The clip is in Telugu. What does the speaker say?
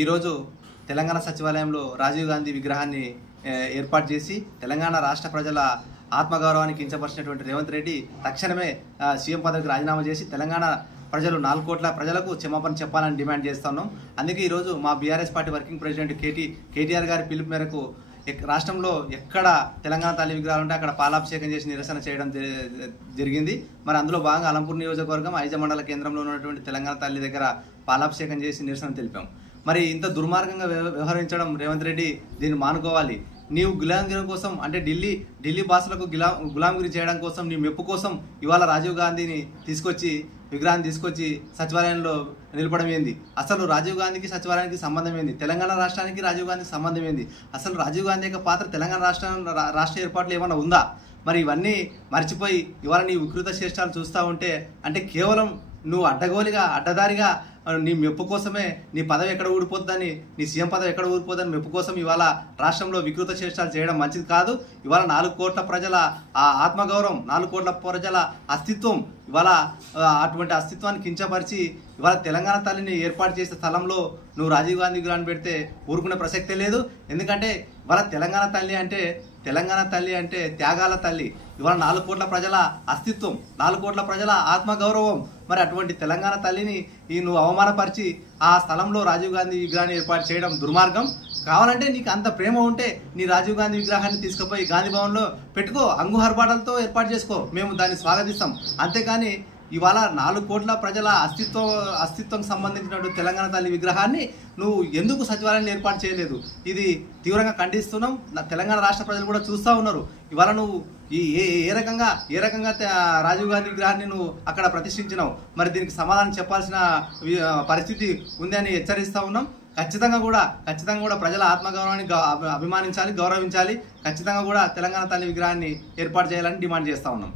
ఈరోజు తెలంగాణ సచివాలయంలో రాజీవ్ గాంధీ విగ్రహాన్ని ఏర్పాటు చేసి తెలంగాణ రాష్ట్ర ప్రజల ఆత్మగౌరవానికి కించపరిచినటువంటి రేవంత్ రెడ్డి తక్షణమే సీఎం పదవికి రాజీనామా చేసి తెలంగాణ ప్రజలు 4 కోట్ల ప్రజలకు క్షమాపణ చెప్పాలని డిమాండ్ చేస్తున్నాం. అందుకే ఈరోజు మా BRS party working president KTR గారి పిలుపు మేరకు రాష్ట్రంలో ఎక్కడ తెలంగాణ తల్లి విగ్రహాలు ఉంటే అక్కడ పాలాభిషేకం చేసి నిరసన చేయడం జరిగింది. మరి అందులో భాగంగా అలంపూర్ నియోజకవర్గం ఐజ మండల కేంద్రంలో ఉన్నటువంటి తెలంగాణ తల్లి దగ్గర పాలాభిషేకం చేసి నిరసన తెలిపాం. మరి ఇంత దుర్మార్గంగా వ్యవహరించడం రేవంత్ రెడ్డి దీన్ని మానుకోవాలి. నీవు గులాంగిరి కోసం అంటే ఢిల్లీ భాషలకు గులాంగిరి చేయడం కోసం నీ మెప్పు కోసం ఇవాళ రాజీవ్ గాంధీని విగ్రహాన్ని తీసుకొచ్చి సచివాలయంలో నిలపడం ఏంది? అసలు రాజీవ్ గాంధీకి సచివాలయానికి సంబంధం ఏంది? తెలంగాణ రాష్ట్రానికి రాజీవ్ గాంధీకి సంబంధం ఏంది? అసలు రాజీవ్ గాంధీ యొక్క పాత్ర తెలంగాణ రాష్ట్ర ఏర్పాట్లు ఏమైనా ఉందా? మరి ఇవన్నీ మర్చిపోయి ఇవాళ నీ వికృత చేష్టాలు చూస్తూ ఉంటే అంటే కేవలం నువ్వు అడ్డదారిగా నీ మెప్పు కోసమే నీ పదవి ఎక్కడ ఊడిపోద్దని, నీ సీఎం పదవి ఎక్కడ ఊడిపోద్దని మెప్పు కోసం ఇవాళ రాష్ట్రంలో వికృత చేష్టాలు చేయడం మంచిది కాదు. ఇవాళ 4 కోట్ల ప్రజల ఆ ఆత్మగౌరవం, 4 కోట్ల ప్రజల అస్తిత్వం, ఇవాళ అటువంటి అస్తిత్వాన్ని కించపరిచి ఇవాళ తెలంగాణ తల్లిని ఏర్పాటు చేసే స్థలంలో నువ్వు రాజీవ్ గాంధీ విగ్రహాన్ని పెడితే ఊరుకునే ప్రసక్తే లేదు. ఎందుకంటే ఇవాళ తెలంగాణ తల్లి అంటే త్యాగాల తల్లి. ఇవాళ 4 కోట్ల ప్రజల అస్తిత్వం, 4 కోట్ల ప్రజల ఆత్మగౌరవం. మరి అటువంటి తెలంగాణ తల్లిని నువ్వు అవమానపరిచి ఆ స్థలంలో రాజీవ్ గాంధీ విగ్రహాన్ని ఏర్పాటు చేయడం దుర్మార్గం. కావాలంటే నీకు అంత ప్రేమ ఉంటే నీ రాజీవ్ గాంధీ విగ్రహాన్ని తీసుకుపోయి గాంధీ భవన్లో పెట్టుకో, అంగుహర్బాటలతో ఏర్పాటు చేసుకో, మేము దాన్ని స్వాగతిస్తాం. అంతేకాని ఇవాళ 4 కోట్ల ప్రజల అస్తిత్వం సంబంధించినటువంటి తెలంగాణ తల్లి విగ్రహాన్ని నువ్వు ఎందుకు సచివాలయాన్ని ఏర్పాటు చేయలేదు? ఇది తీవ్రంగా ఖండిస్తున్నాం. తెలంగాణ రాష్ట్ర ప్రజలు కూడా చూస్తూ ఉన్నారు. ఇవాళ నువ్వు ఏ రకంగా రాజీవ్ గాంధీ విగ్రహాన్ని నువ్వు అక్కడ ప్రతిష్ఠించినావు. మరి దీనికి సమాధానం చెప్పాల్సిన పరిస్థితి ఉంది అని హెచ్చరిస్తూ ఉన్నాం. ఖచ్చితంగా కూడా ప్రజల ఆత్మగౌరవాన్ని అభిమానించాలి, గౌరవించాలి. ఖచ్చితంగా కూడా తెలంగాణ తల్లి విగ్రహాన్ని ఏర్పాటు చేయాలని డిమాండ్ చేస్తూ ఉన్నాం.